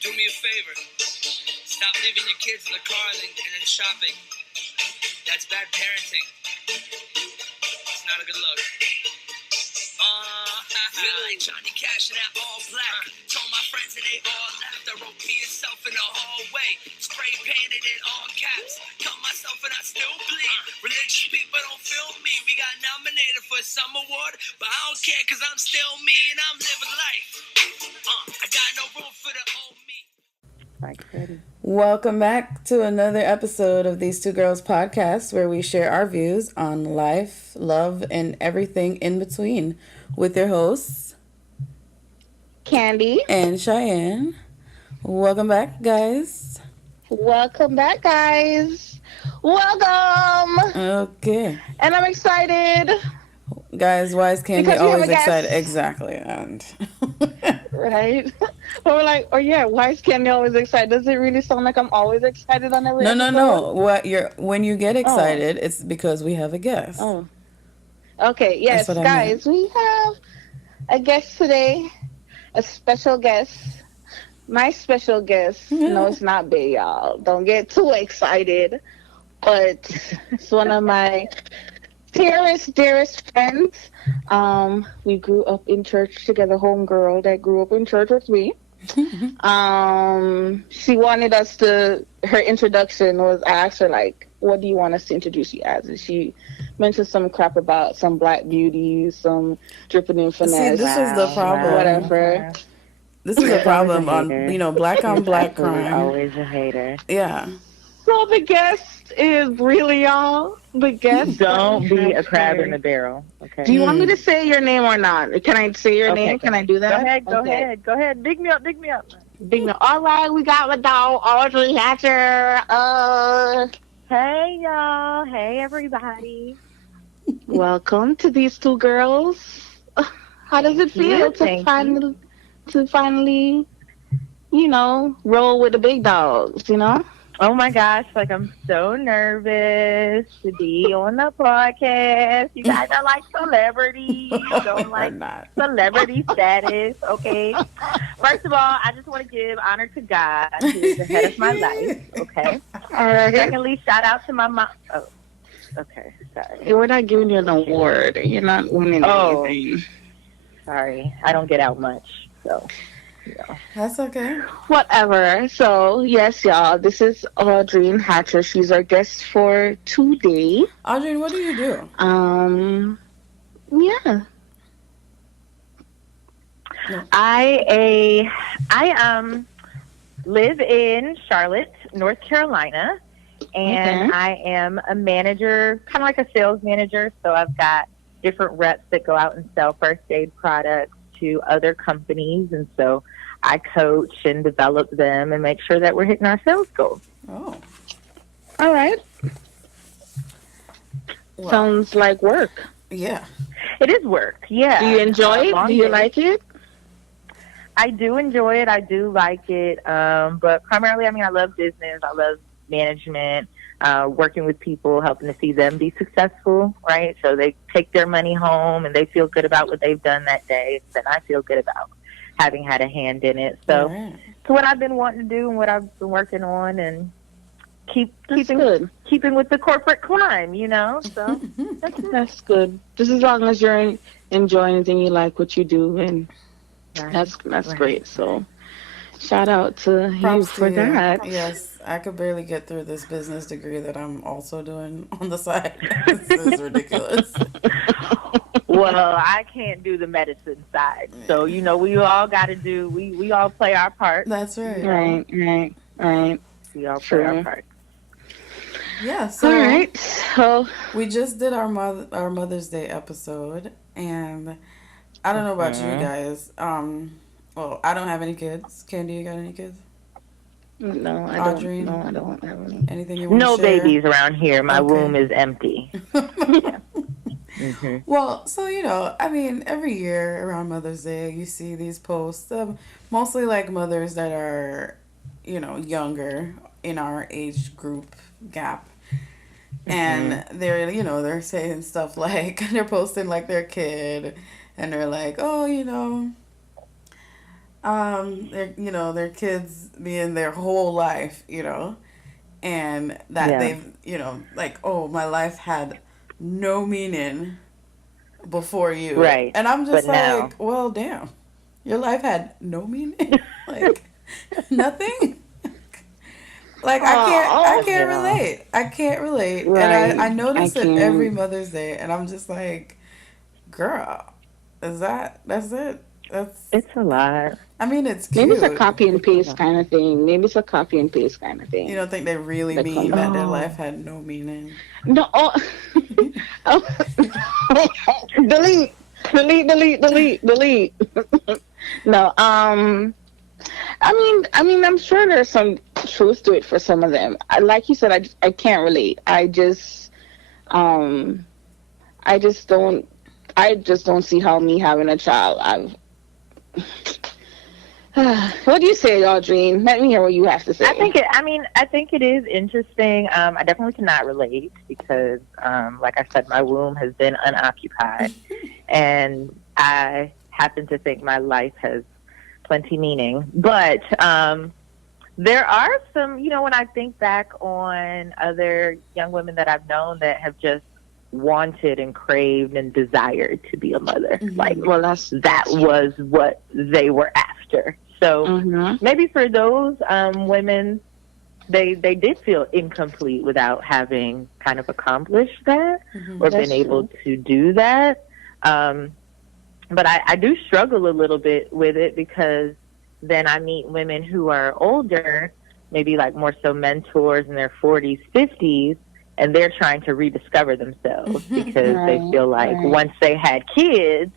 Do me a favor. Stop leaving your kids in the car and then shopping. That's bad parenting. It's not a good look. Feel like Johnny Cash in that all black. Told my friends and they all laughed. I wrote P yourself in the hallway. Spray painted in all caps. Cut myself and I still bleed. Religious people don't feel me. We got nominated for some award, but I don't care cause I'm still me and I'm living life. I got no room for the old me. Welcome back to another episode of These Two Girls podcast, where we share our views on life, love, and everything in between with your hosts, Candy and Cheyenne. Welcome back, guys. Welcome. Okay. And I'm excited. Guys, why is Candy Because we have always a guest. excited? Exactly. And Right? But we're like, oh yeah, why is Candy always excited? Does it really sound like I'm always excited on every episode? No. When you get excited, it's because we have a guest. Oh. Okay, yes, That's what I guys, we have a guest today. A special guest. My special guest. No, it's not big, y'all. Don't get too excited. But it's one of my dearest friends. We grew up in church together, homegirl that grew up in church with me. She wanted us to, her introduction was, I asked her, like, what do you want us to introduce you as? And she mentioned some crap about some black beauties, some dripping in finesse. See, this is the problem. Whatever. This is a problem on, black on black Actually, crime. always a hater. Yeah. So the guest is really, y'all, the guest. Don't be a crab in the barrel, okay? Do you want me to say your name or not? Can I say your name? Can I do that? Go ahead. Dig me up. Big no. All right, we got my dog, Audreen Hatcher. Hey, y'all. Hey, everybody. Welcome to These Two Girls. How does it feel to finally, roll with the big dogs, Oh, my gosh. Like, I'm so nervous to be on the podcast. You guys are like celebrities. Don't like celebrity status, okay? First of all, I just want to give honor to God, who is the head of my life, okay? All right. Secondly, shout out to my mom. Oh, okay. Sorry. We're not giving you an award. You're not winning anything. Sorry. I don't get out much, so... That's okay. Whatever. So, yes, y'all, this is Audreen Hatcher. She's our guest for today. Audreen, what do you do? Yeah. No. I live in Charlotte, North Carolina, and I am a manager, kind of like a sales manager. So I've got different reps that go out and sell first aid products to other companies, and so I coach and develop them and make sure that we're hitting our sales goals. Oh. All right. Well, sounds like work. Yeah. It is work, yeah. Do you enjoy it? Do you like it? I do enjoy it. I do like it. But primarily, I love business. I love management, working with people, helping to see them be successful, right? So they take their money home and they feel good about what they've done that day. Then I feel good about having had a hand in it. So it's what I've been wanting to do and what I've been working on, and keeping with the corporate climb, So that's good. Just as long as you're enjoying it and you like what you do, and that's great. So shout out to you for that. Yes, I could barely get through this business degree that I'm also doing on the side. This is ridiculous. Well, I can't do the medicine side. So, we all got to do, we all play our part. That's right. Right. We all play our part. Yeah, so all right. So we just did our Mother's Day episode, and I don't know about you guys. Well, I don't have any kids. Candy, you got any kids? No, I Audreen? don't. No, I don't have any. Anything you want to share? No babies around here. My womb is empty. Well, so, every year around Mother's Day, you see these posts of mostly like mothers that are, younger in our age group gap. And they're saying stuff like, they're posting like their kid, and they're like, oh, Their kids being their whole life, and that Yeah. they've, like, oh, my life had no meaning before you. Right. And I'm But just now, like, well, damn. Your life had no meaning? Like, nothing? Like, I Oh, can't yeah, relate. I can't relate. And I right. I notice it every can't. Mother's Day, and I'm just like, girl, that's it? That's, it's a lot. I mean, it's Maybe it's a cute. copy and It's a paste lot. kind of thing. Maybe it's a copy and paste kind of You thing don't think they really that mean comes that out. their life Oh, had no meaning? No. Oh, oh. delete, delete. No. I mean, I'm sure there's some truth to it for some of them. Like you said, I can't relate. Um, I just don't see how me having a child. What do you say, Audreen? Let me hear what you have to I say. think it. I mean, I think it is interesting. I definitely cannot relate because, like I said, my womb has been unoccupied, and I happen to think my life has plenty meaning. But there are some, when I think back on other young women that I've known that have just wanted and craved and desired to be a mother. Like Well, that was what they were after. So Mm-hmm. maybe for those women, they did feel incomplete without having kind of accomplished that or That's been able true. to do that. But I do struggle a little bit with it because then I meet women who are older, maybe like more so mentors in their 40s, 50s, and they're trying to rediscover themselves because they Right, feel like right. once they had kids,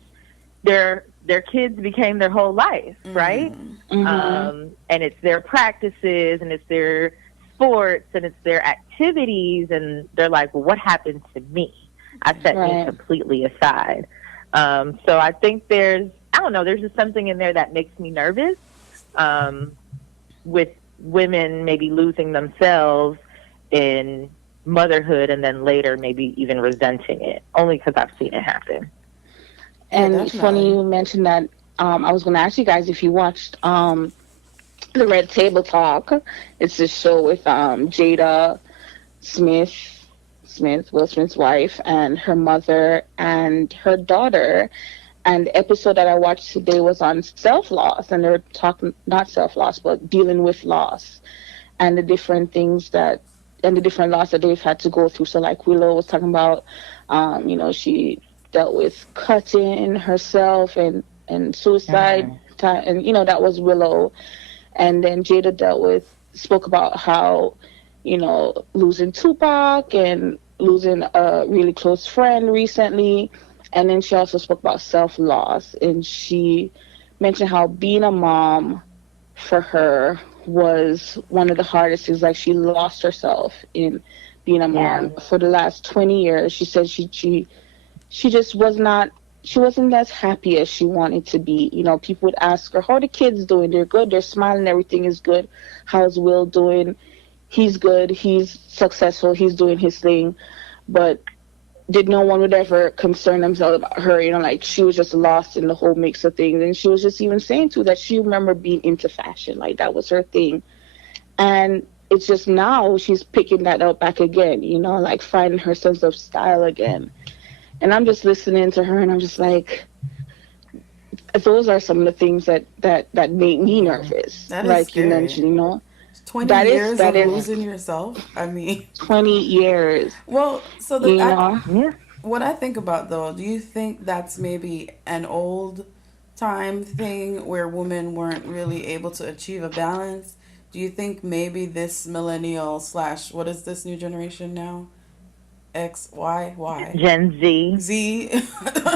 their kids became their whole life, right? Mm-hmm. And it's their practices and it's their sports and it's their activities, and they're like, well, what happened to me? I set me Right. completely aside. So I think I don't know, there's just something in there that makes me nervous with women maybe losing themselves in motherhood and then later maybe even resenting it, only because I've seen it happen. Yeah, And it's funny definitely. you mentioned that. I was going to ask you guys if you watched the Red Table Talk. It's this show with Jada Smith, Will Smith's wife, and her mother and her daughter. And the episode that I watched today was on self loss, and they're talking not self loss, but dealing with loss and the different things that and the different loss that they've had to go through. So, like Willow was talking about, she dealt with cutting herself and suicide, Mm-hmm. and that was Willow. And then Jada spoke about how, losing Tupac and losing a really close friend recently. And then she also spoke about self loss. And she mentioned how being a mom for her was one of the hardest things. Like, she lost herself in being a Yeah. mom for the last 20 years. She said she just was not she wasn't as happy as she wanted to be. People would ask her, how are the kids doing? They're good, they're smiling, everything is good. How's Will doing? He's good, he's successful, he's doing his thing. But did no one would ever concern themselves about her, like she was just lost in the whole mix of things. And she was just even saying too that she remembered being into fashion, like that was her thing. And it's just now she's picking that up back again, like finding her sense of style again. And I'm just listening to her, and I'm just like, those are some of the things that make me nervous. That is Like you scary. mentioned, 20 that is years that of is losing yourself. I mean, 20 years. well, so You know, Yeah. what I think about though, do you think that's maybe an old time thing where women weren't really able to achieve a balance? Do you think maybe this millennial slash what is this new generation now? X Y Y Gen Z. Z.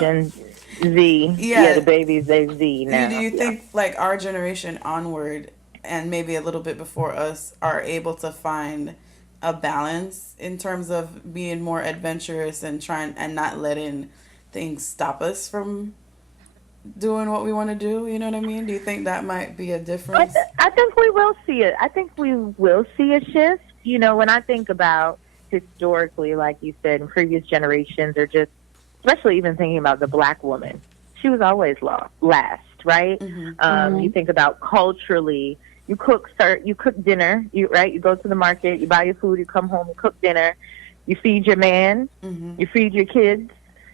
Gen Z. Yeah, the Yeah. babies, they Z Do now. you Yeah. think like our generation onward and maybe a little bit before us are able to find a balance in terms of being more adventurous and trying and not letting things stop us from doing what we want to do? You know what I mean? Do you think that might be a difference? I think we will see it. I think we will see a shift. When I think about historically, like you said, in previous generations, or just especially even thinking about the black woman, she was always last. right? You think about culturally, you cook dinner, right? You go to the market, you buy your food, you come home, you cook dinner, you feed your man, you feed your kids,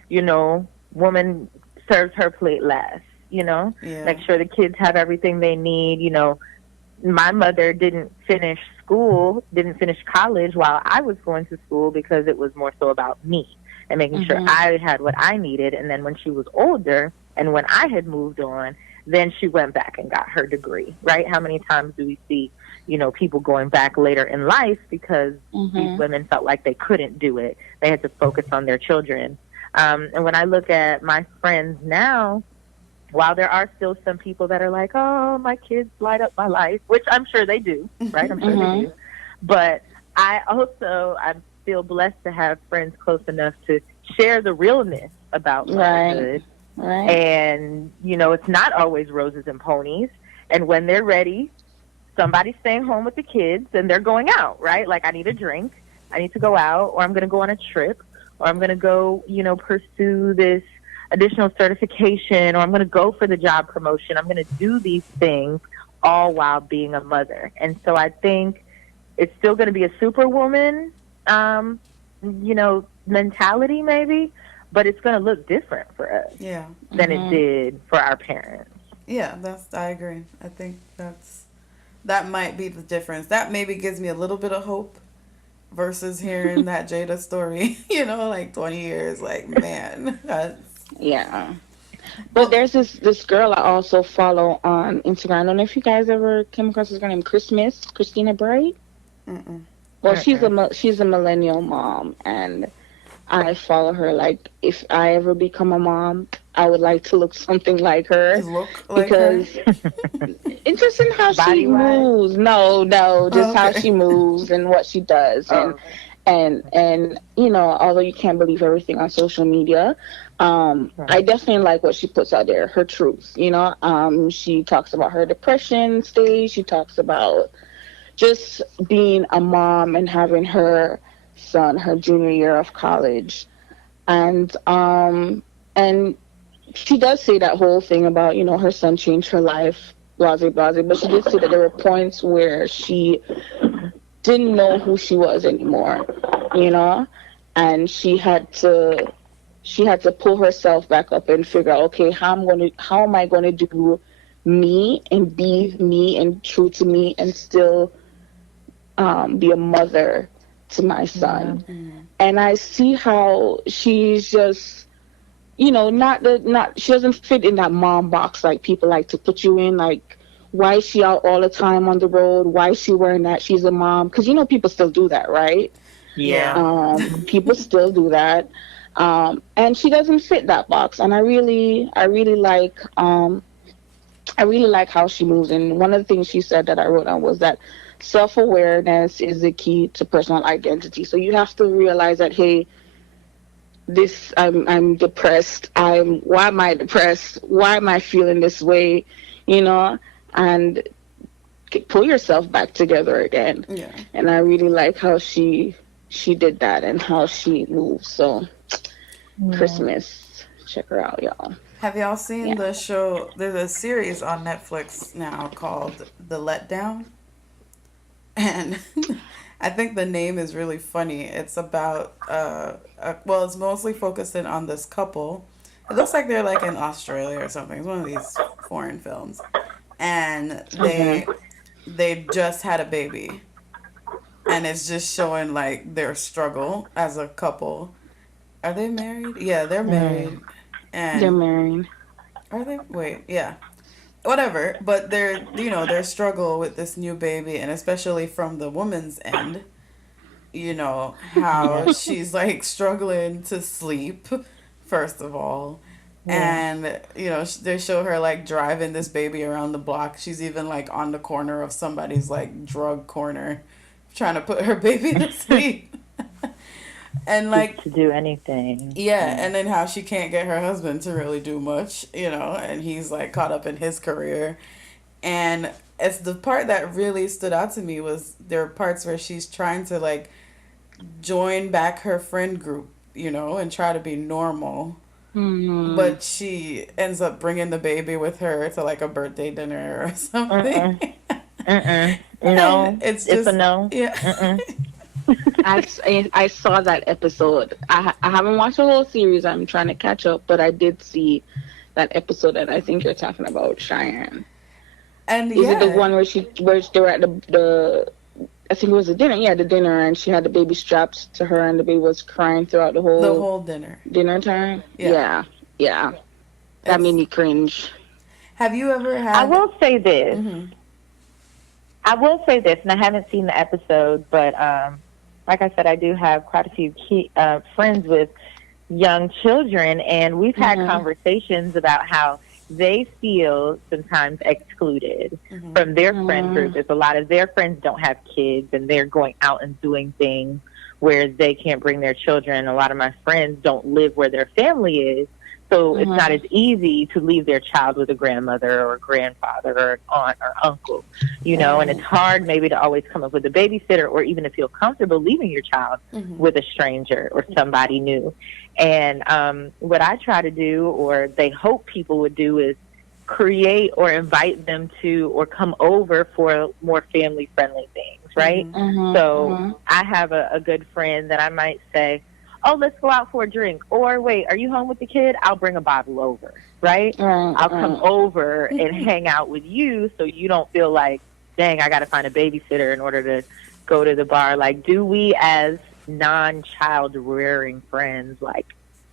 you know, woman serves her plate last, you know, make sure the kids have everything they need, you know. My mother didn't finish college while I was going to school because it was more so about me and making sure I had what I needed. And then when she was older and when I had moved on, then she went back and got her degree, right? How many times do we see, you know, people going back later in life because these women felt like they couldn't do it. They had to focus on their children. And when I look at my friends now, while there are still some people that are like, oh, my kids light up my life, which I'm sure they do, right? I'm sure they do. But I feel blessed to have friends close enough to share the realness about motherhood. Right. And, you know, it's not always roses and ponies. And when they're ready, somebody's staying home with the kids and they're going out, right? Like, I need a drink, I need to go out, or I'm going to go on a trip, or I'm going to go, you know, pursue this additional certification, or I'm going to go for the job promotion. I'm going to do these things all while being a mother. And so I think it's still going to be a superwoman, you know, mentality maybe, but it's going to look different for us than it did for our parents. Yeah, I agree. I think that might be the difference. That maybe gives me a little bit of hope versus hearing that Jada story, you know, like 20 years, like, man, that's... Yeah. But there's this girl I also follow on Instagram. I don't know if you guys ever came across this girl named Christina Bright. Well, she's a millennial mom, and I follow her. Like, if I ever become a mom, I would like to look something like her. Because it's just in how she moves. No, just how she moves and what she does, and you know, although you can't believe everything on social media, I definitely like what she puts out there, her truth. You know, she talks about her depression stage. She talks about just being a mom and having her son, her junior year of college, and she does say that whole thing about, you know, her son changed her life, blase blase. But she did say that there were points where she didn't know who she was anymore, you know, and she had to pull herself back up and figure out, okay, how am I going to do me and be me and true to me and still be a mother to my son. And I see how she's just, you know, she doesn't fit in that mom box like people like to put you in. Like, why is she out all the time on the road? Why is she wearing that? She's a mom. Because, you know, people still do that, right? Yeah. People still do that. And she doesn't fit that box. And I really like how she moves. And one of the things she said that I wrote on was that self-awareness is the key to personal identity. So you have to realize that, hey, I'm depressed. Why am I depressed? Why am I feeling this way? You know, and pull yourself back together again. Yeah. And I really like how she did that and how she moves. So Christmas, check her out, y'all. Have y'all seen the show? There's a series on Netflix now called The Letdown. And I think the name is really funny. It's about, it's mostly focusing on this couple. It looks like they're like in Australia or something. It's one of these foreign films. And they just had a baby. And it's just showing like their struggle as a couple. Are they married? Yeah, they're married. And they're married. Are they? Wait, yeah. Whatever, but their struggle with this new baby, and especially from the woman's end, you know, how she's like struggling to sleep, first of all. And, you know, they show her like driving this baby around the block. She's even like on the corner of somebody's like drug corner trying to put her baby to sleep. And like to do anything. Yeah, and then how she can't get her husband to really do much, you know, and he's like caught up in his career. And it's the part that really stood out to me was there are parts where she's trying to like join back her friend group, you know, and try to be normal. but she ends up bringing the baby with her to like a birthday dinner or something. No, It's a just no. yeah. I saw that episode. I haven't watched the whole series. I'm trying to catch up, but I did see that episode that I think you're talking about, Cheyenne. And Is it the one where they were at the I think it was the dinner. Yeah, the dinner, and she had the baby strapped to her, and the baby was crying throughout the whole dinner time. Yeah. That made me cringe. Have you ever had? I will say this. I will say this, and I haven't seen the episode, but like I said, I do have quite a few friends with young children, and we've had conversations about how they feel sometimes excluded from their friend group. There's a lot of their friends don't have kids, and they're going out and doing things where they can't bring their children. A lot of my friends don't live where their family is, so it's not as easy to leave their child with a grandmother or a grandfather or an aunt or uncle, you know, and it's hard maybe to always come up with a babysitter or even to feel comfortable leaving your child with a stranger or somebody new. And what I try to do, or they hope people would do, is create or invite them to or come over for more family-friendly things, right? So I have a good friend that I might say, oh, let's go out for a drink. Or, wait, are you home with the kid? I'll bring a bottle over, right? I'll come over and hang out with you so you don't feel like, dang, I got to find a babysitter in order to go to the bar. Like, do we as non-child rearing friends, like,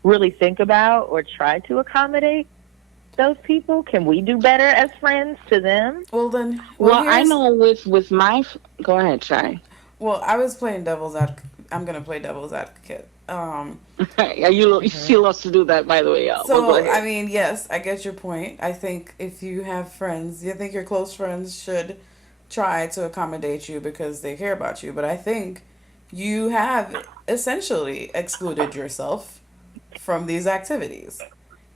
really think about or try to accommodate those people? Can we do better as friends to them? Well, I know with my... Go ahead, Shai. Well, I was playing devil's advocate. I'm going to play devil's advocate. She loves to do that, by the way, y'all. So, I mean, yes, I get your point. I think if you have friends, you think your close friends should try to accommodate you because they care about you. But I think you have essentially excluded yourself from these activities.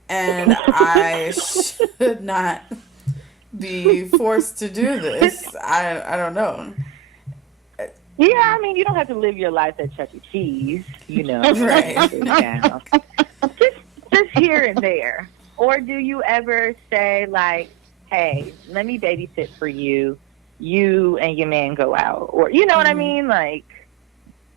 And I should not be forced to do this. I don't know. Yeah, I mean, you don't have to live your life at Chuck E. Cheese, you know. Right. Just here and there. Or do you ever say, like, hey, let me babysit for you. You and your man go out. Or, you know what I mean? Like,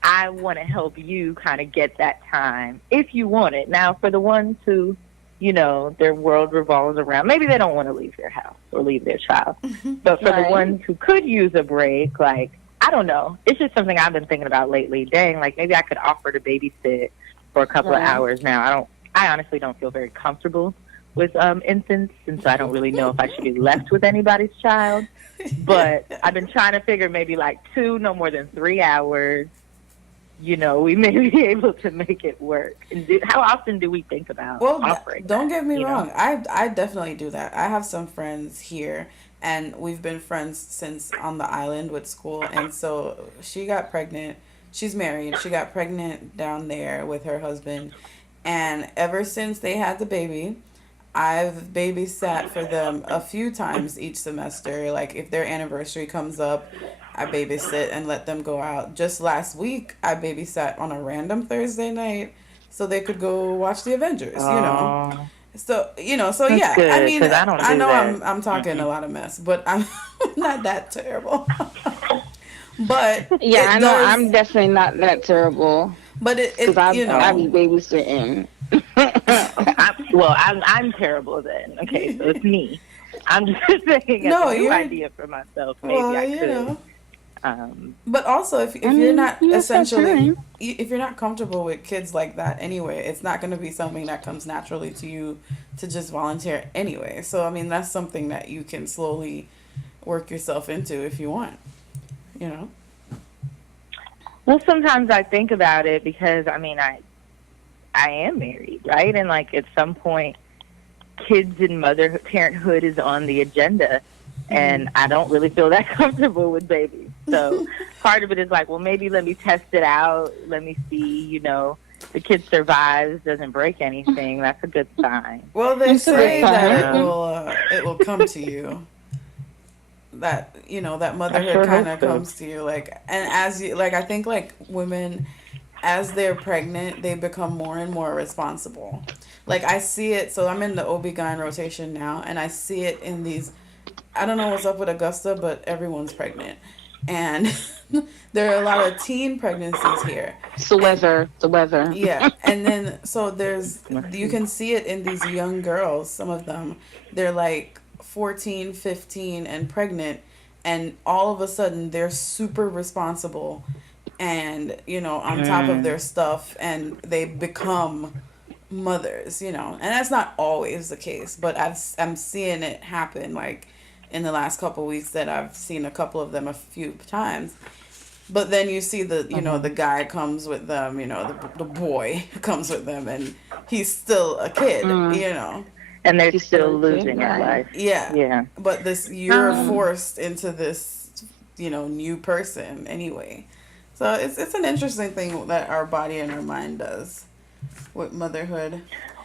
I want to help you kind of get that time if you want it. Now, for the ones who, you know, their world revolves around, maybe they don't want to leave their house or leave their child. But for the ones who could use a break, like, I don't know. It's just something I've been thinking about lately. Dang, like maybe I could offer to babysit for a couple of hours now. I honestly don't feel very comfortable with infants, and so I don't really know if I should be left with anybody's child. But I've been trying to figure maybe like 2, no more than 3 hours. You know, we may be able to make it work. And how often do we think about offering? Don't get me wrong. I definitely do that. I have some friends here, and we've been friends since on the island with school. And so she got pregnant. She's married. She got pregnant down there with her husband. And ever since they had the baby, I've babysat for them a few times each semester. Like if their anniversary comes up, I babysit and let them go out. Just last week, I babysat on a random Thursday night so they could go watch the Avengers, you know. So, you know, so yeah. Good, I mean, I know that. I'm talking a lot of mess, but I'm not that terrible. But yeah, I know I'm definitely not that terrible. But I you know, I be babysitting. I'm terrible then. Okay, so it's me. I'm just saying a new idea for myself. Maybe I could. You know. But also, if you're not essentially, if you're not comfortable with kids like that anyway, it's not going to be something that comes naturally to you to just volunteer anyway. So, I mean, that's something that you can slowly work yourself into if you want, you know? Well, sometimes I think about it because, I mean, I am married, right? And, like, at some point, kids and parenthood is on the agenda. And I don't really feel that comfortable with babies. So part of it is like, well, maybe let me test it out. Let me see, you know, the kid survives, doesn't break anything. That's a good sign. Well, they say that it will come to you. That, you know, that motherhood kind of comes to you. Like, and as you, like, I think like women as they're pregnant, they become more and more responsible. Like I see it, so I'm in the OB/GYN rotation now, and I see it in these. I don't know what's up with Augusta, but everyone's pregnant. And there are a lot of teen pregnancies here. It's the And weather. The weather. yeah, and then so you can see it in these young girls, some of them. They're like 14, 15 and pregnant, and all of a sudden they're super responsible and, on top of their stuff, and they become mothers, and that's not always the case, but I'm seeing it happen like in the last couple weeks that I've seen a couple of them a few times. But then you see the guy comes with them, the boy comes with them, and he's still a kid, And they're He's still still losing kid, their right. life. Yeah. Yeah. But you're forced into this, new person anyway. So it's an interesting thing that our body and our mind does with motherhood.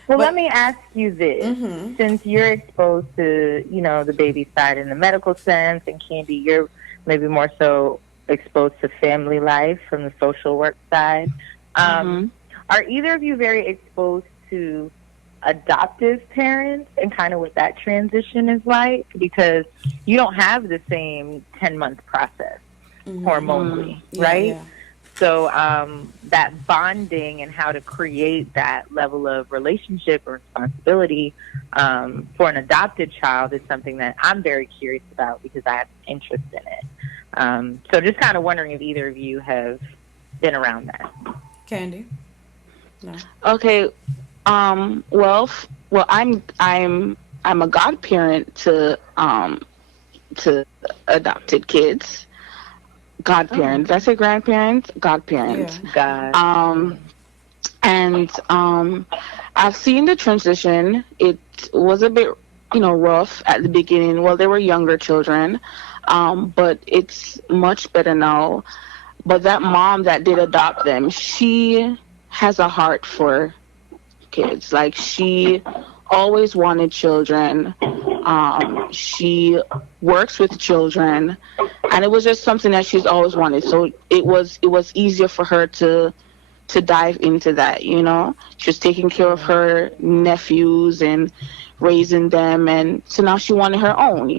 Well, But- let me ask you this. Mhm. Since you're exposed to, the baby side in the medical sense, and Candy, you're maybe more so exposed to family life from the social work side. Are either of you very exposed to adoptive parents and kind of what that transition is like? Because you don't have the same 10-month process hormonally, right? Yeah. So that bonding and how to create that level of relationship or responsibility for an adopted child is something that I'm very curious about because I have interest in it. So just kind of wondering if either of you have been around that. Candy? No. Okay. Well, I'm a godparent to adopted kids. Godparents. Did I say grandparents? Godparents. Yeah. God. And I've seen the transition. It was a bit, rough at the beginning. Well, they were younger children, but it's much better now. But that mom that did adopt them, she has a heart for kids. Like, she always wanted children. She works with children, and it was just something that she's always wanted. So it was easier for her to dive into that. She was taking care of her nephews and raising them, and so now she wanted her own.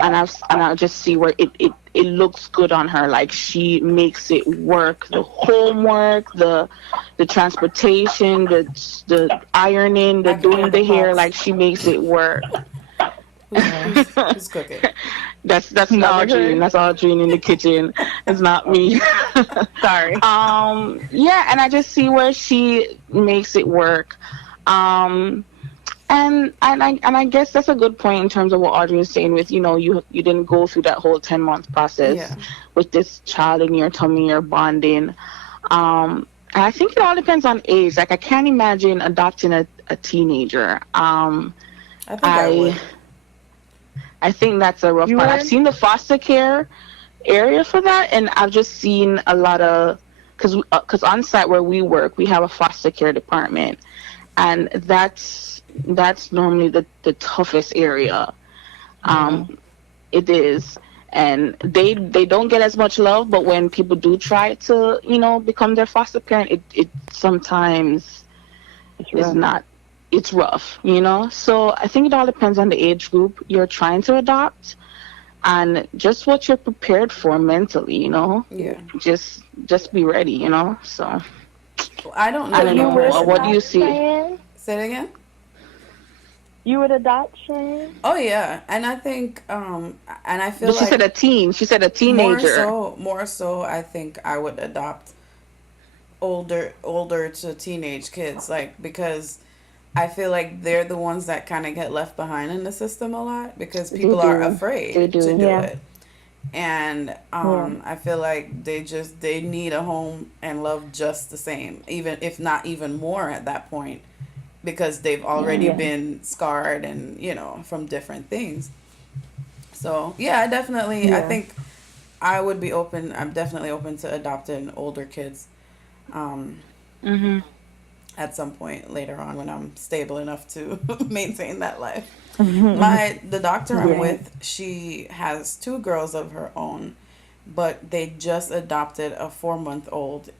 And I just see where it looks good on her. Like, she makes it work. The homework, the transportation, the ironing, the doing the hair. Like, she makes it work. Who's cooking? That's Audreen. That's Audreen in the kitchen. It's not me. Sorry. Yeah, and I just see where she makes it work. And I guess that's a good point in terms of what Audrey was saying with, you didn't go through that whole 10-month process with this child in your tummy, you're bonding. And I think it all depends on age. Like, I can't imagine adopting a teenager. I think I would. I think that's a rough part. I've seen the foster care area for that, and I've just seen a lot of, because on site where we work, we have a foster care department, and that's normally the toughest area. It is, and they don't get as much love, but when people do try to become their foster parent, it sometimes is not. It's rough, So I think it all depends on the age group you're trying to adopt, and just what you're prepared for mentally, Yeah. Just be ready, So I don't know. I don't know. What do you see? Say it again? You would adopt, Shane? Oh, yeah. And I think, and I feel But she like... said a teen. She said a teenager. More so, I think I would adopt older to teenage kids, like, because I feel like they're the ones that kind of get left behind in the system a lot because people are afraid to do it. And I feel like they need a home and love just the same, even if not even more at that point, because they've already been scarred and, from different things. So, yeah, I think I would be open. I'm definitely open to adopting older kids. At some point later on when I'm stable enough to maintain that life. The doctor I'm with, she has 2 girls of her own, but they just adopted a 4 month old.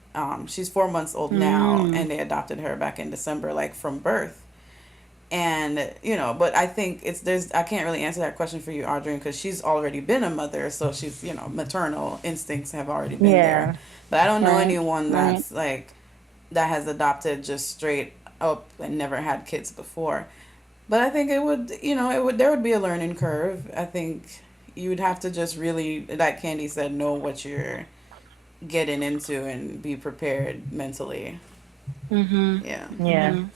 She's 4 months old now, and they adopted her back in December, like from birth. And but I think I can't really answer that question for you, Audrey, because she's already been a mother, so she's maternal instincts have already been there. Yeah. But I don't know Right. anyone Right. that's like that has adopted just straight up and never had kids before. But I think it would, there would be a learning curve. I think you would have to just really, like Candy said, know what you're getting into and be prepared mentally. Mhm. Yeah. Yeah. Mhm.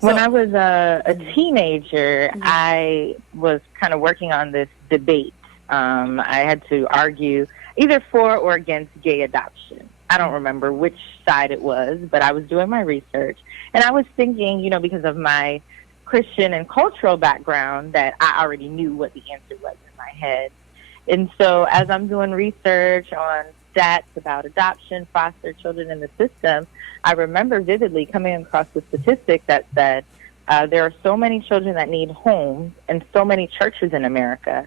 When So, I was a teenager, I was kind of working on this debate. I had to argue either for or against gay adoption. I don't remember which side it was, but I was doing my research. And I was thinking, because of my Christian and cultural background, that I already knew what the answer was in my head. And so as I'm doing research on stats about adoption, foster children in the system, I remember vividly coming across the statistic that said there are so many children that need homes and so many churches in America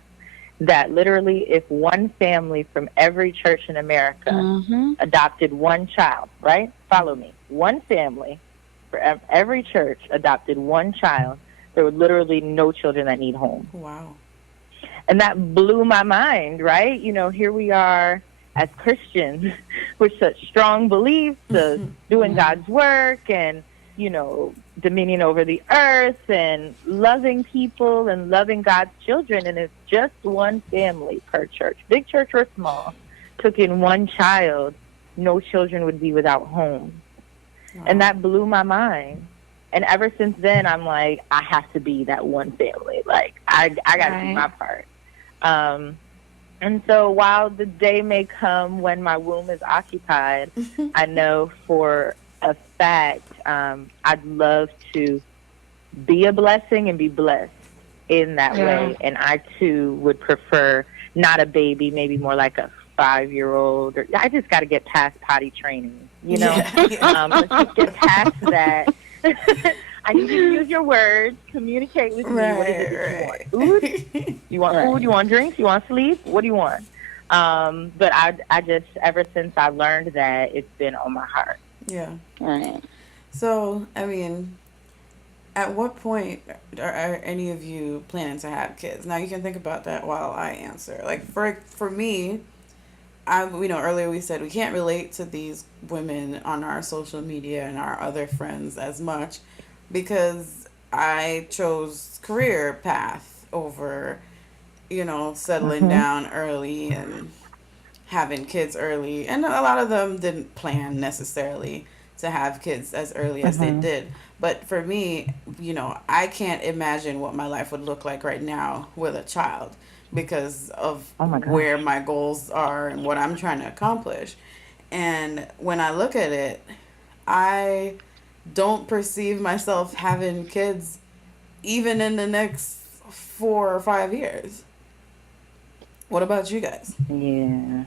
that literally if one family from every church in America Mhm. adopted one child, right? Follow me. One family for every church adopted one child, there were literally no children that need homes. wow. And that blew my mind, right? Here we are as Christians with such strong beliefs of doing God's work and, dominion over the earth and loving people and loving God's children. And it's just one family per church, big church or small, took in one child, no children would be without homes. Wow. And that blew my mind. And ever since then, I'm like, I have to be that one family. Like, I got to do my part. And so while the day may come when my womb is occupied, I know for a fact I'd love to be a blessing and be blessed in that way. And I, too, would prefer not a baby, maybe more like a 5-year-old. I just got to get past potty training, Yeah. Let's just get past that. I need you to use your words, communicate with me. What is it that you want? Food? You want food? You want drinks? You want sleep? What do you want? But I just, ever since I learned that, it's been on my heart. Yeah. Right. So, I mean, at what point are any of you planning to have kids? Now, you can think about that while I answer. Like, for me, earlier we said we can't relate to these women on our social media and our other friends as much because I chose career path over, settling down early and having kids early. And a lot of them didn't plan necessarily to have kids as early as they did. But for me, I can't imagine what my life would look like right now with a child because of where my goals are and what I'm trying to accomplish. And when I look at it, I don't perceive myself having kids even in the next 4 or 5 years. What about you guys? Yeah.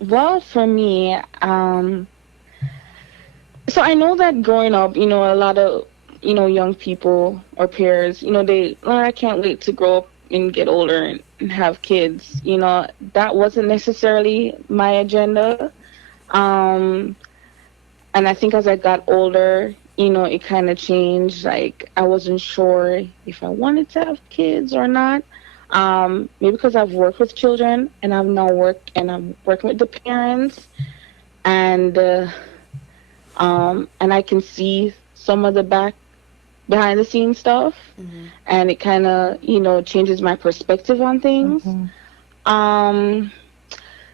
Well, for me, so I know that growing up, a lot of, young people or peers, I can't wait to grow up and get older and have kids. That wasn't necessarily my agenda. And I think as I got older, it kind of changed. Like, I wasn't sure if I wanted to have kids or not. Maybe because I've worked with children and I'm working with the parents and I can see some of the behind the scenes stuff and it kind of, changes my perspective on things.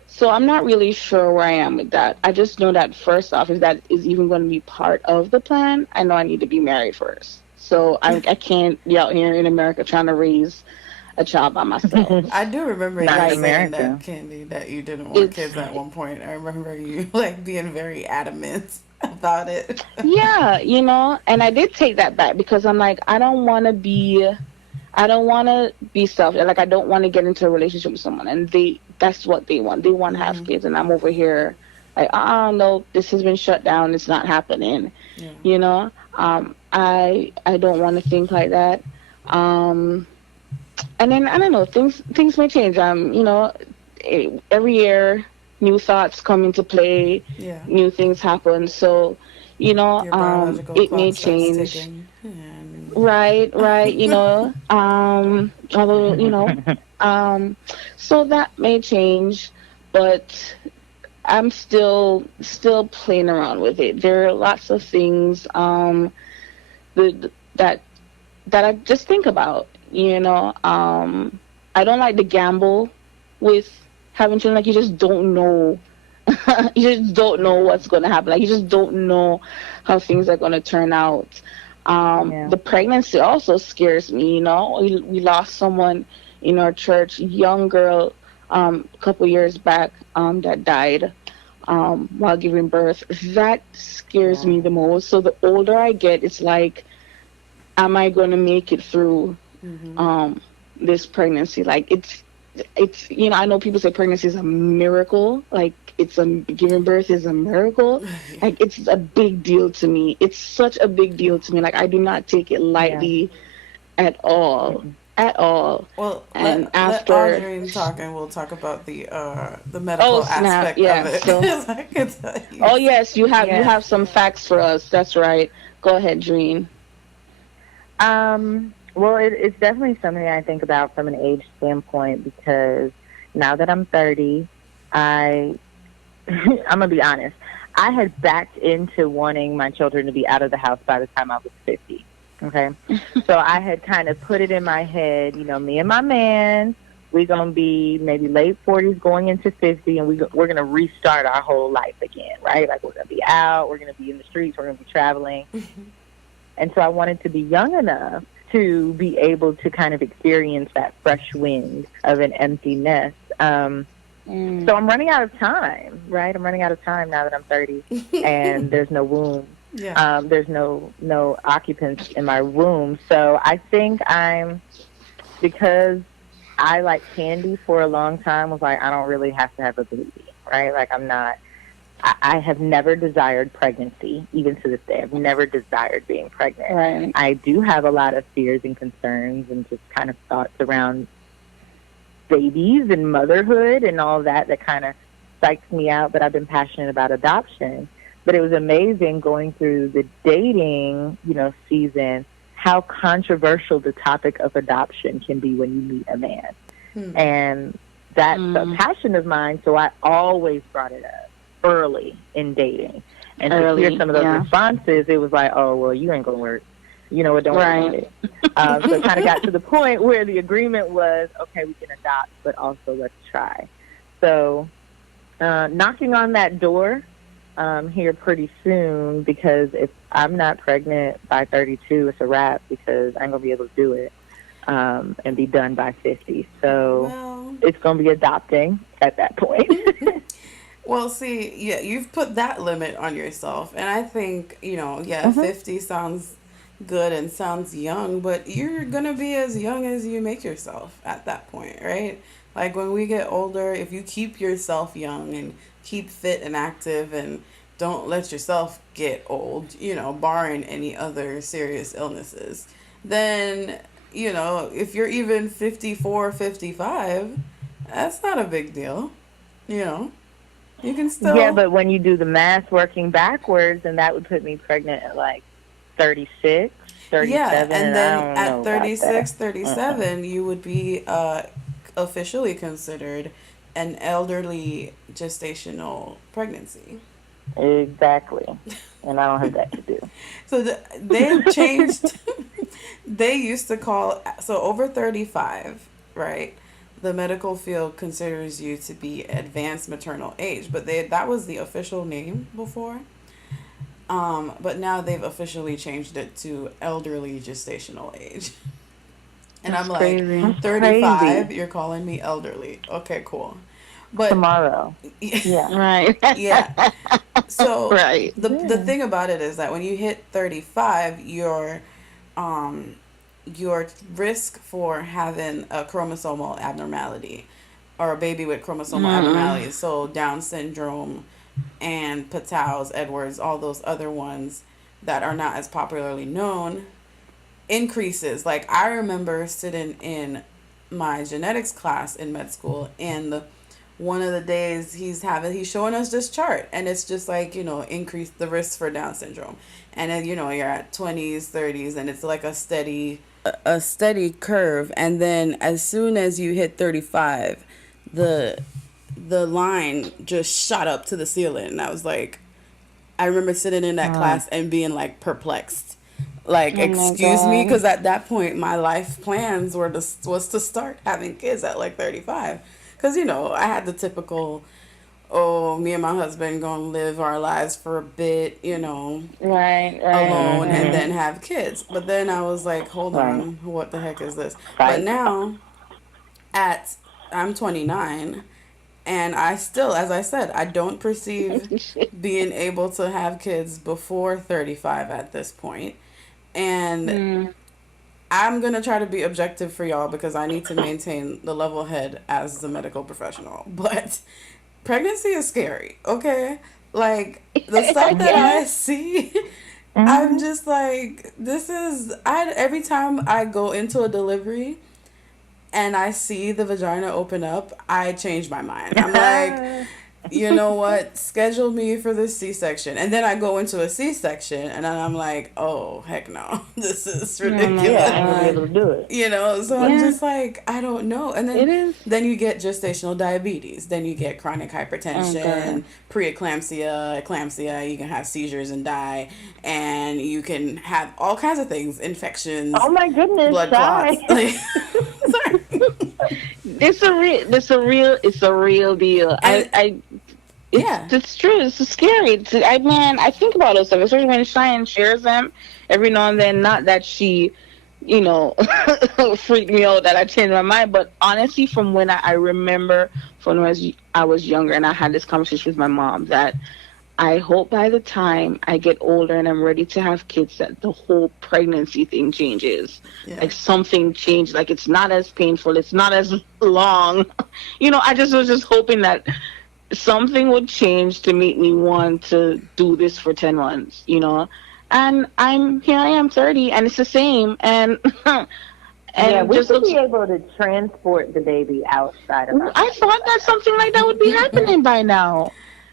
So I'm not really sure where I am with that. I just know that first off, if that is even going to be part of the plan, I know I need to be married first. So I can't be out here in America trying to raise a child by myself. I do remember you Not saying America. that, Candy, that you didn't want kids at one point. I remember you being very adamant about it. Yeah, and I did take that back because I'm like, I don't want to be selfish. Like, I don't want to get into a relationship with someone and that's what they want. They want to have kids and I'm over here like, no, this has been shut down. It's not happening. Yeah. I don't want to think like that. and then I don't know, things may change. Every year new thoughts come into play, Yeah. new things happen. So, Your biological it may clock starts change. ticking. And Right, right. Although so that may change, but I'm still playing around with it. There are lots of things that that that I just think about. I don't like to gamble with having children. Like, you just don't know. You just don't know what's going to happen. Like, you just don't know how things are going to turn out. Yeah. The pregnancy also scares me. We lost someone in our church, young girl, a couple years back, that died while giving birth. That scares me the most. So the older I get, it's like, am I going to make it through this pregnancy? Like, I know people say pregnancy is a miracle. Like, giving birth is a miracle. Like, it's a big deal to me. It's such a big deal to me. Like, I do not take it lightly at all. At all. well, And let after, Audreen talk, and we'll talk about the medical snap, aspect of yeah. it. So, 'Cause I can tell you. oh yes, you Yeah. have some facts for us. That's right. Go ahead, Dreen. Well, it's definitely something I think about from an age standpoint, because now that I'm 30, I'm gonna be honest. I had backed into wanting my children to be out of the house by the time I was 50. Okay, so I had kind of put it in my head, me and my man, we're gonna be maybe late 40s, going into 50, and we're gonna restart our whole life again, right? Like, we're gonna be out, we're gonna be in the streets, we're gonna be traveling. And so I wanted to be young enough to be able to kind of experience that fresh wind of an empty nest. So I'm running out of time, right? I'm running out of time now that I'm 30, and there's no womb. Yeah. There's no occupants in my womb. So I think because I like candy for a long time, was like, I don't really have to have a baby, right? Like, I have never desired pregnancy, even to this day. I've never desired being pregnant. Right. I do have a lot of fears and concerns and just kind of thoughts around babies and motherhood and all that kind of psychs me out, but I've been passionate about adoption. But it was amazing going through the dating, season, how controversial the topic of adoption can be when you meet a man. And that's a passion of mine, so I always brought it up early in dating. And to hear some of those responses, it was like, oh, well, you ain't going to work. You know what, don't worry about it. So it kind of got to the point where the agreement was, okay, we can adopt, but also let's try. So knocking on that door here pretty soon, because if I'm not pregnant by 32, it's a wrap, because I ain't going to be able to do it and be done by 50. So it's going to be adopting at that point. Well, see, yeah, you've put that limit on yourself. And I think, 50 sounds good and sounds young, but you're going to be as young as you make yourself at that point, right? Like, when we get older, if you keep yourself young and keep fit and active and don't let yourself get old, barring any other serious illnesses, then, if you're even 54, 55, that's not a big deal, You can still... Yeah, but when you do the math working backwards, then that would put me pregnant at like 36, 37. Yeah, and then I don't at know 36, 37, you would be officially considered an elderly gestational pregnancy. Exactly. And I don't have that to do. So they changed... They used to call... So over 35, right? The medical field considers you to be advanced maternal age, but that was the official name before. But now they've officially changed it to elderly gestational age. And That's I'm crazy. like, 35, you're calling me elderly. Okay, cool. But tomorrow. Yeah. Right. Yeah. So right. The thing about it is that when you hit 35, your risk for having a chromosomal abnormality or a baby with chromosomal abnormalities, so Down syndrome and Patau's, Edwards, all those other ones that are not as popularly known, increases. Like, I remember sitting in my genetics class in med school, and one of the days he's showing us this chart, and it's just like, increase the risk for Down syndrome, and then you're at 20s, 30s, and it's like a steady curve, and then as soon as you hit 35, the line just shot up to the ceiling, and I remember sitting in that class and being like perplexed. Like, excuse me, because at that point, my life plans was to start having kids at like 35. Because, I had the typical, me and my husband going to live our lives for a bit, Right. alone, and then have kids. But then I was like, hold on, what the heck is this? Right. But now, I'm 29, and I still, as I said, I don't perceive being able to have kids before 35 at this point. And I'm going to try to be objective for y'all because I need to maintain the level head as the medical professional. But pregnancy is scary, okay? Like, the stuff that I see, I'm just like, every time I go into a delivery and I see the vagina open up, I change my mind. I'm like, you know what? Schedule me for the C-section. And then I go into a C-section, and then I'm like, oh, heck no. This is ridiculous. Yeah, I'm going to be able to do it. So I'm just like, I don't know. And then you get gestational diabetes. Then you get chronic hypertension, preeclampsia, eclampsia. You can have seizures and die. And you can have all kinds of things, infections. Oh, my goodness. Blood clots. Sorry. It's a real deal. It's true. It's scary. I think about those stuff, especially when Cheyenne shares them every now and then. Not that she, freaked me out that I changed my mind, but honestly, from when I remember from when I was younger, and I had this conversation with my mom, that I hope by the time I get older and I'm ready to have kids that the whole pregnancy thing changes. Yeah. Like something changed. Like it's not as painful. It's not as long. I just was just hoping that something would change to make me want to do this for 10 months, And I am 30 and it's the same. And we should be able to transport the baby outside of us. I thought that something like that would be happening by now.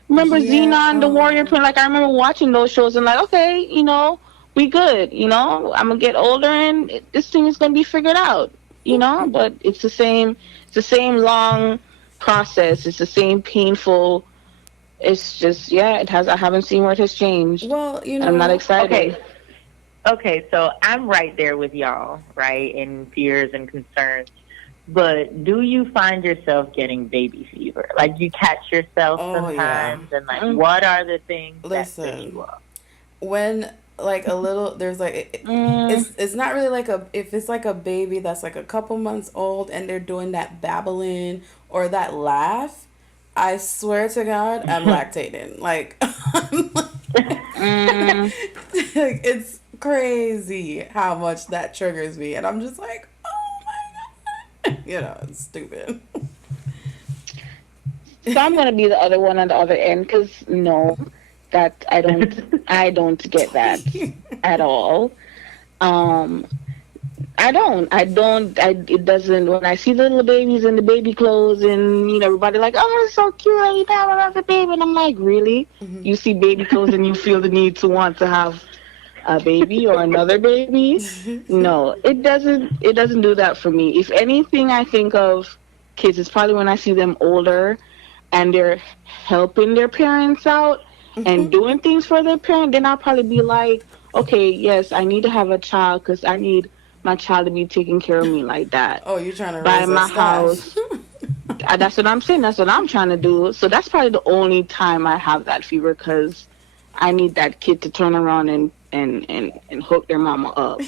Remember Xenon, the Warrior Twin? Like, I remember watching those shows and like, okay, we good, I'm going to get older and this thing is going to be figured out, But it's the same long process. It's the same painful, it's just, I haven't seen where it has changed. Well, I'm not excited. Okay, so I'm right there with y'all, right, in fears and concerns. But do you find yourself getting baby fever? Like, you catch yourself sometimes, and like, what are the things that set you up? When like a little, there's like it's not really like if it's like a baby that's like a couple months old and they're doing that babbling or that laugh, I swear to God, I'm lactating. Like, it's crazy how much that triggers me, and I'm just like, it's stupid. So I'm gonna be the other one on the other end because that I don't get that at all. It doesn't. When I see the little babies in the baby clothes and everybody like, oh, it's so cute, you have another baby, and I'm like, really? Mm-hmm. You see baby clothes and you feel the need to want to have a baby or another baby? No, it doesn't do that for me. If anything, I think of kids, it's probably when I see them older and they're helping their parents out and doing things for their parent, then I'll probably be like, okay, yes, I need to have a child because I need my child to be taking care of me like that. Oh, you're trying to buy my house. That's what I'm saying. That's what I'm trying to do. So that's probably the only time I have that fever because I need that kid to turn around and hook their mama up.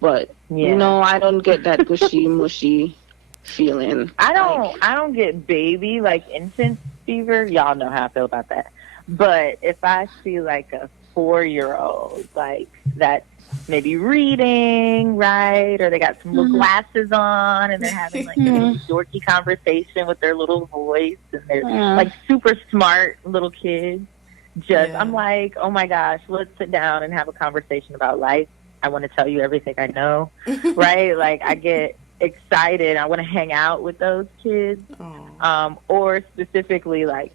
But I don't get that gushy mushy feeling. I don't get baby like infant fever. Y'all know how I feel about that. But if I see like a 4-year-old like that maybe reading, right, or they got some little glasses on and they're having like a dorky conversation with their little voice and they're like super smart little kids. I'm like, oh my gosh, let's sit down and have a conversation about life. I want to tell you everything I know, right? Like I get excited. I want to hang out with those kids, or specifically like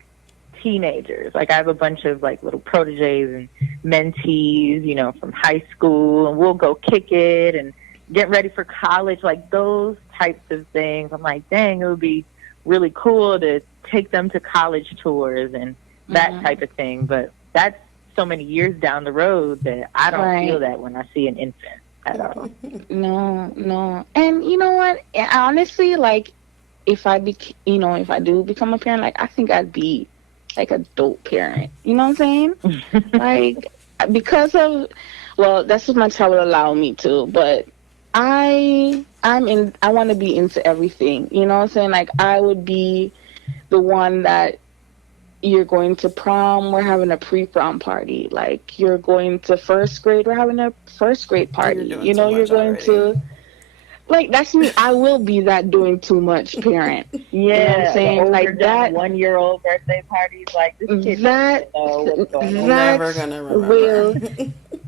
teenagers. Like I have a bunch of like little proteges and mentees, you know, from high school, and we'll go kick it and get ready for college. Like those types of things. I'm like, dang, it would be really cool to take them to college tours and that type of thing. But that's so many years down the road that I don't feel that when I see an infant at all. No. And you know what? Honestly, like, if I do become a parent, like, I think I'd be like a dope parent. You know what I'm saying? Like, because of, well, that's what my child will allow me to, but I want to be into everything. You know what I'm saying? Like, I would be the one that you're going to prom, we're having a pre-prom party. Like, you're going to first grade, we're having a first grade party. You know, you're going to, like, that's me. I will be that doing too much parent. Yeah, you know what I'm saying? Like that 1-year-old birthday parties. Like, this kid that know what's going on. Never gonna remember. Will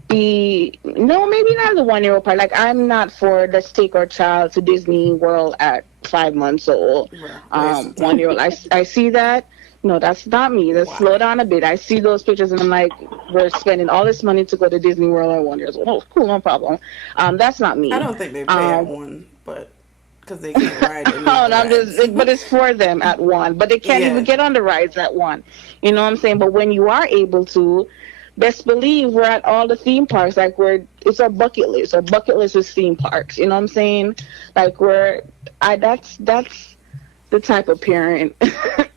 be maybe not the 1-year-old part. Like, I'm not for let's take our child to Disney World at 5 months old. 1-year-old. I see that. No, that's not me. Let's slow down a bit. I see those pictures and I'm like, we're spending all this money to go to Disney World at 1 year old. Oh, cool, no problem. That's not me. I don't think they pay at 1, but because they can't ride it. But it's for them at 1. But they can't even get on the rides at 1. You know what I'm saying? But when you are able to, best believe we're at all the theme parks. Like, it's our bucket list. Our bucket list is theme parks. You know what I'm saying? Like, that's the type of parent.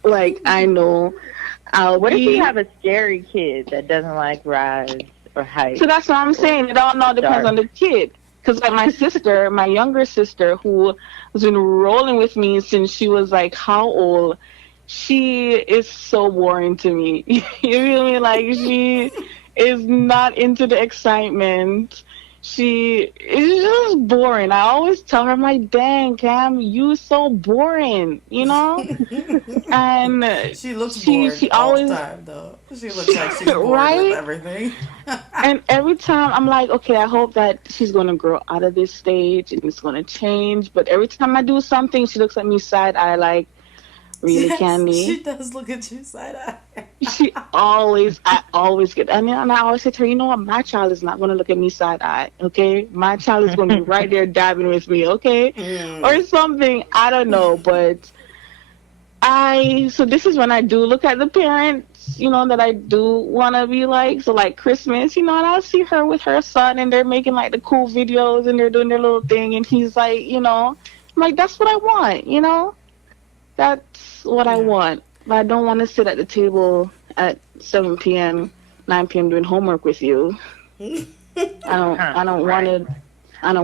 Like, I know what if you have a scary kid that doesn't like rides or heights? So that's what I'm saying. It all depends on the kid. Because, like, my sister, my younger sister, who has been rolling with me since she was, like, how old? She is so boring to me. You feel me? Like, she is not into the excitement. She is just boring. I always tell her, I'm like, dang, Cam, you so boring, you know? And she looks bored she all always, the time, though. She looks like she's bored with everything. And every time I'm like, okay, I hope that she's going to grow out of this stage and it's going to change. But every time I do something, she looks at me side-eye like, really, Candy? She does look at you side-eye. I always get, and I always say to her, you know what, my child is not going to look at me side-eye, okay? My child is going to be right there dabbing with me, okay? Or something, I don't know, but so this is when I do look at the parents, you know, that I do want to be like. So, like, Christmas, you know, and I'll see her with her son, and they're making, like, the cool videos, and they're doing their little thing, and he's like, you know, I'm like, that's what I want, you know? That's what I want. But I don't want to sit at the table at 7 p.m., 9 p.m. doing homework with you. I don't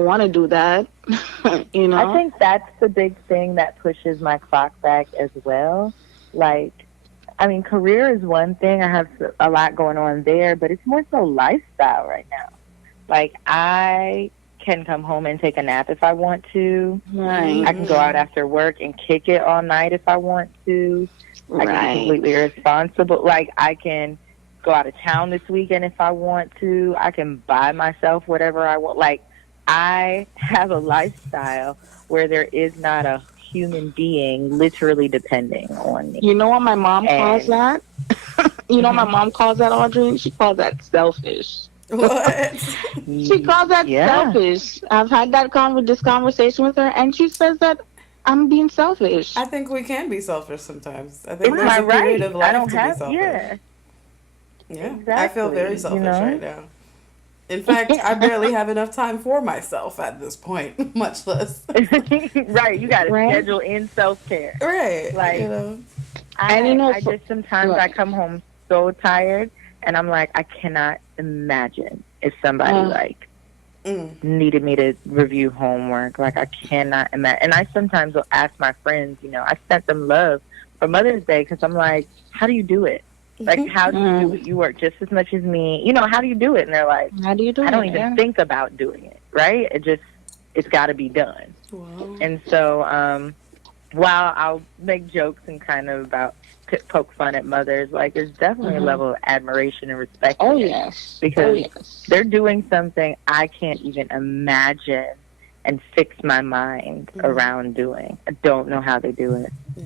want to do that. You know? I think that's the big thing that pushes my clock back as well. Like, I mean, career is one thing. I have a lot going on there, but it's more so lifestyle right now. Like, I can come home and take a nap if I want to. Right. I can go out after work and kick it all night if I want to. I can be completely irresponsible. Like, I can go out of town this weekend if I want to. I can buy myself whatever I want. Like, I have a lifestyle where there is not a human being literally depending on me. You know what my mom calls that? You know what my mom calls that, Audreen? She calls that selfish. What? She calls that selfish. I've had this conversation with her, and she says that I'm being selfish. I think we can be selfish sometimes. I think It's there's my a period of life I don't to have, be selfish. Yeah, exactly. I feel very selfish right now. In fact, I barely have enough time for myself at this point, much less. Right, you got to schedule in self-care. Right. Like, you know. I just sometimes I come home so tired, and I'm like, I cannot imagine if somebody needed me to review homework. Like, I cannot imagine. And I sometimes will ask my friends, you know, I sent them love for Mother's Day because I'm like, how do you do it? Like, how do you do it? You work just as much as me. You know, how do you do it? And they're like, how do you do it? I don't even think about doing it, right? It's got to be done. Wow. And so while I'll make jokes and kind of poke fun at mothers, like, there's definitely a level of admiration and respect. Oh, yes. Because they're doing something I can't even imagine. and fix my mind around doing. I don't know how they do it. Yeah.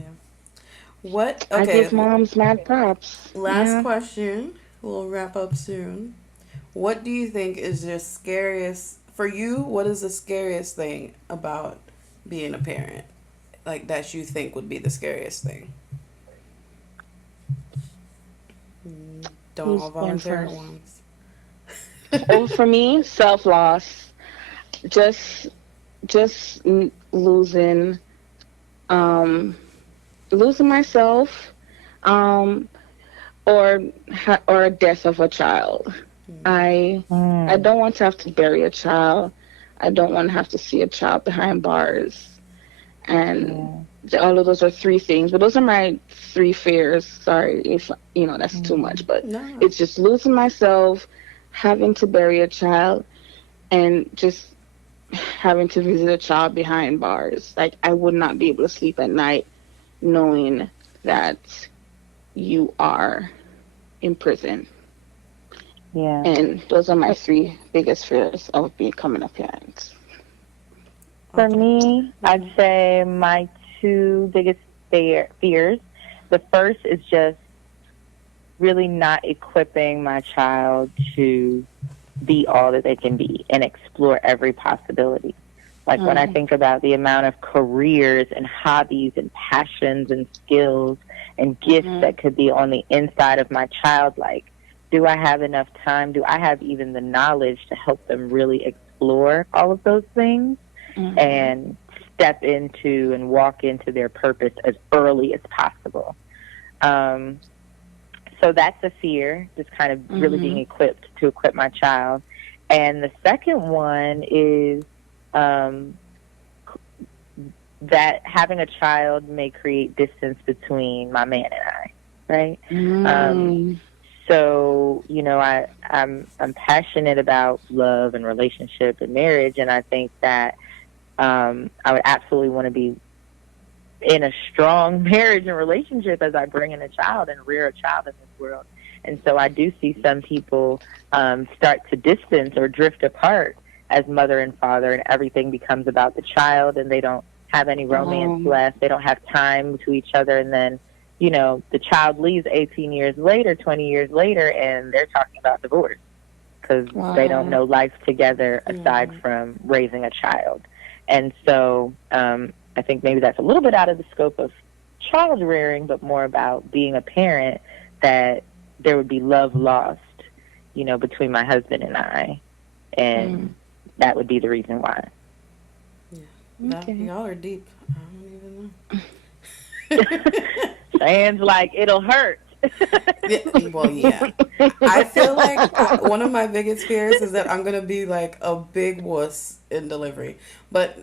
What? I Okay. give moms mad props. Last Yeah. question. We'll wrap up soon. What do you think is your scariest for you? What is the scariest thing about being a parent? Like that you think would be the scariest thing? Don't Who's all going volunteer at first? once. Well, for me, self loss. Just losing, um, losing myself, um, or a death of a child. I don't want to have to bury a child. I don't want to have to see a child behind bars. And all of those are three things, but those are my three fears. Sorry if that's too much, but No. it's just losing myself, having to bury a child, and just having to visit a child behind bars. Like, I would not be able to sleep at night knowing that you are in prison. Yeah. And those are my three biggest fears of becoming a parent. For me, I'd say my two biggest fears. The first is just really not equipping my child to be all that they can be and explore every possibility. Like when I think about the amount of careers and hobbies and passions and skills and gifts that could be on the inside of my child, like, do I have enough time? Do I have even the knowledge to help them really explore all of those things and step into and walk into their purpose as early as possible? So that's a fear, just kind of really being equipped to equip my child. And the second one is that having a child may create distance between my man and I, right? So, I'm passionate about love and relationship and marriage, and I think that I would absolutely want to be in a strong marriage and relationship as I bring in a child and rear a child in this world. And so I do see some people start to distance or drift apart as mother and father, and everything becomes about the child, and they don't have any romance left. They don't have time to each other, and then the child leaves 18 years later, 20 years later, and they're talking about divorce because they don't know life together aside from raising a child. And so I think maybe that's a little bit out of the scope of child rearing, but more about being a parent, that there would be love lost, between my husband and I. And that would be the reason why. Yeah. Okay. Y'all are deep. I don't even know. Sounds like it'll hurt. Well, yeah. I feel like one of my biggest fears is that I'm gonna be like a big wuss in delivery. But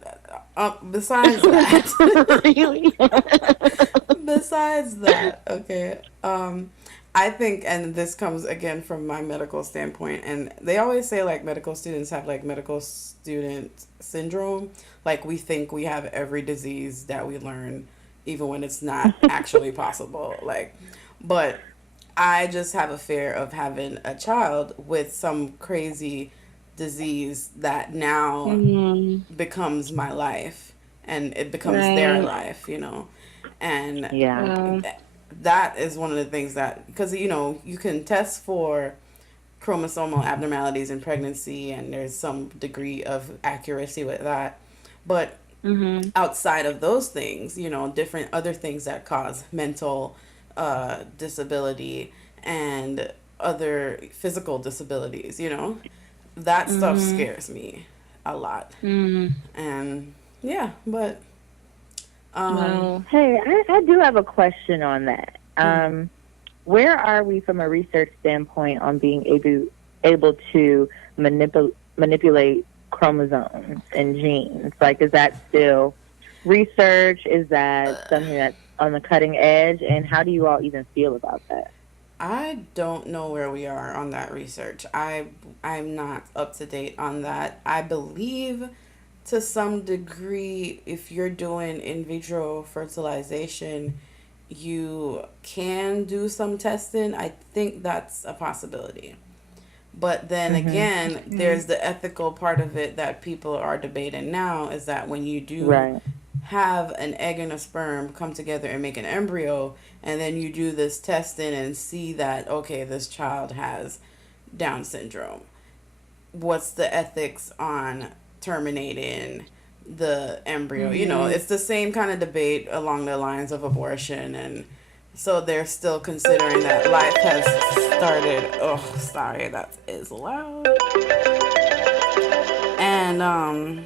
besides that, Really? besides that, okay. I think, and this comes again from my medical standpoint, and they always say like medical students have like medical student syndrome. Like we think we have every disease that we learn, even when it's not actually possible. Like, but I just have a fear of having a child with some crazy disease that now becomes my life, and it becomes their life, and that is one of the things that, because you can test for chromosomal abnormalities in pregnancy, and there's some degree of accuracy with that, but outside of those things, different other things that cause mental disability and other physical disabilities, that stuff scares me a lot. And yeah, but hey, I do have a question on that. Where are we from a research standpoint on being able to manipulate chromosomes and genes? Like, is that still research? Is that something that's on the cutting edge? And how do you all even feel about that? I don't know where we are on that research. I'm not up to date on that. I believe to some degree, if you're doing in vitro fertilization, you can do some testing. I think that's a possibility. But then again, there's the ethical part of it that people are debating now, is that when you do Right. have an egg and a sperm come together and make an embryo, and then you do this testing and see that, okay, this child has Down syndrome, what's the ethics on terminating the embryo? You know, it's the same kind of debate along the lines of abortion. And so they're still considering that life has started. Oh, sorry, that is loud. And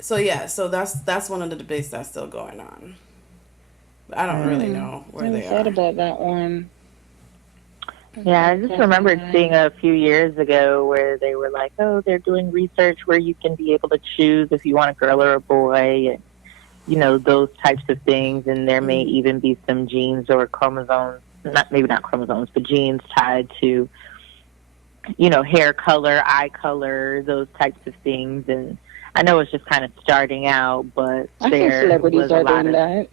so yeah, so that's one of the debates that's still going on. But I don't really know I where never they thought are. about that one. Yeah, I just remembered seeing a few years ago where they were like, oh, they're doing research where you can be able to choose if you want a girl or a boy, and, you know, those types of things. And there may even be some genes or chromosomes, maybe not chromosomes, but genes tied to, you know, hair color, eye color, those types of things. And I know it's just kind of starting out, but I think there celebrities was a are lot doing of that.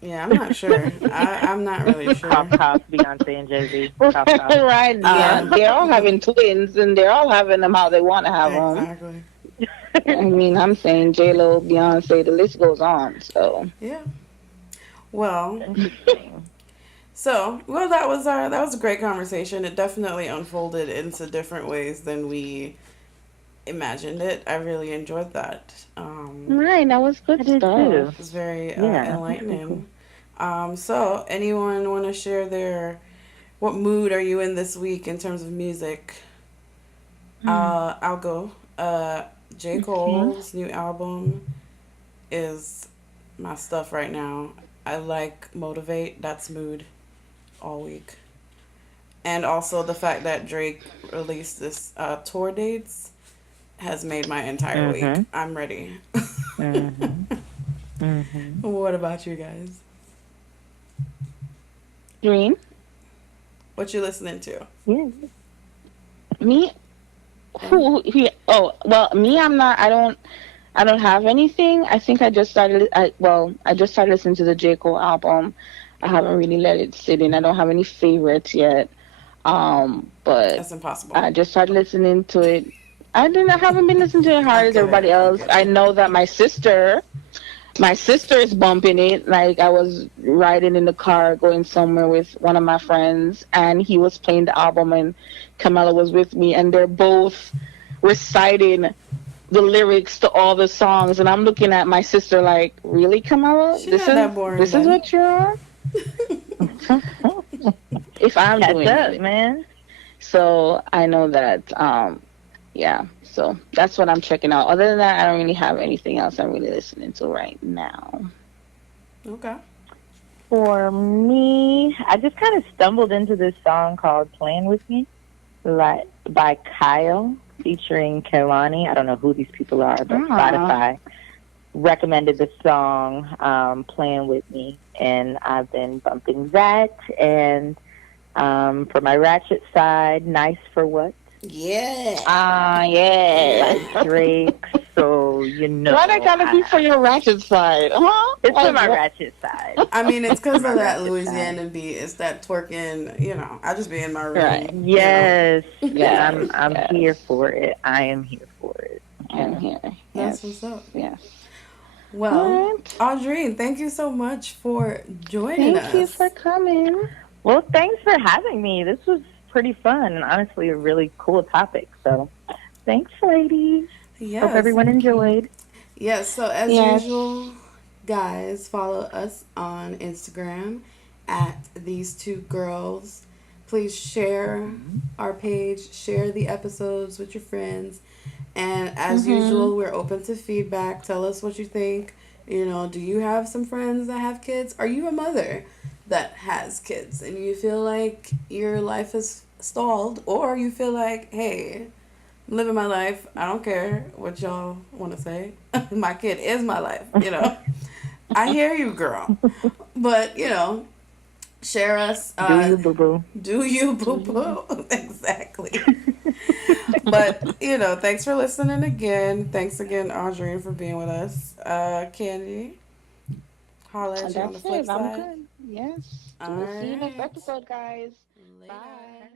Yeah, I'm not sure. I'm not really sure. cough, cough, Beyonce and Jay-Z. Cough, cough. Right, yeah. They're all having twins, and they're all having them how they want to have them. Exactly. I mean, I'm saying J-Lo, Beyonce, the list goes on. So Yeah. Well, Interesting. well, that was a great conversation. It definitely unfolded into different ways than we imagined it. I really enjoyed that. right, that was good I did stuff. too. It was very Yeah. enlightening. So anyone want to share what mood are you in this week in terms of music? I'll go. J. Cole's new album is my stuff right now. I like Motivate. That's mood all week. And also the fact that Drake released this tour dates has made my entire week. I'm ready. What about you guys? Green? What you listening to? Yeah. Me? Oh, well, me, I'm not, I don't have anything. I think I just started, I just started listening to the J. Cole album. I haven't really let it sit in. I don't have any favorites yet. But That's impossible. I just started listening to it. I haven't been listening to it hard as everybody else. I know that my sister is bumping it. Like, I was riding in the car going somewhere with one of my friends, and he was playing the album, and Camilla was with me, and they're both reciting the lyrics to all the songs, and I'm looking at my sister like, really, Camilla? She not that boring, This then. is what you're on? If I'm Catch doing up, it. man. So I know that, yeah. So that's what I'm checking out. Other than that, I don't really have anything else I'm really listening to right now. Okay. For me, I just kind of stumbled into this song called "Playing with Me," like by Kyle featuring Kehlani. I don't know who these people are, but Spotify recommended the song "Playing with Me," and I've been bumping that. And for my ratchet side, "Nice for What." Yeah. Yeah. By Drake. So you know, Why that gotta be for your ratchet side? Huh? it's for Like, my what? ratchet side. I mean, it's because of that Ratchet Louisiana beat. It's that twerking. You know, I just be in my room. Right. you know. Yes, Yes, I'm yes. here for it. I am here for it. I'm here. That's Yes. what's up. Yes. Well, All right. Audreen, thank you so much for joining us. Thank you for coming. Well, thanks for having me. This was pretty fun and honestly a really cool topic. So, thanks, ladies. Yes. Hope everyone enjoyed. Yes, so as Yes. usual, guys, follow us on Instagram at These Two Girls. Please share our page, share the episodes with your friends. And as usual, we're open to feedback. Tell us what you think. You know, do you have some friends that have kids? Are you a mother that has kids and you feel like your life is stalled? Or you feel like, hey, I'm living my life. I don't care what y'all want to say. My kid is my life, you know. I hear you, girl. But, you know, share us. Do you, boo-boo? Do you, boo-boo? Exactly. But, you know, thanks for listening again. Thanks again, Audrey, for being with us. Candy, holla at you on the That's flip it. I'm side. good. Yes. All We'll see you next right. episode, guys. Later. Bye.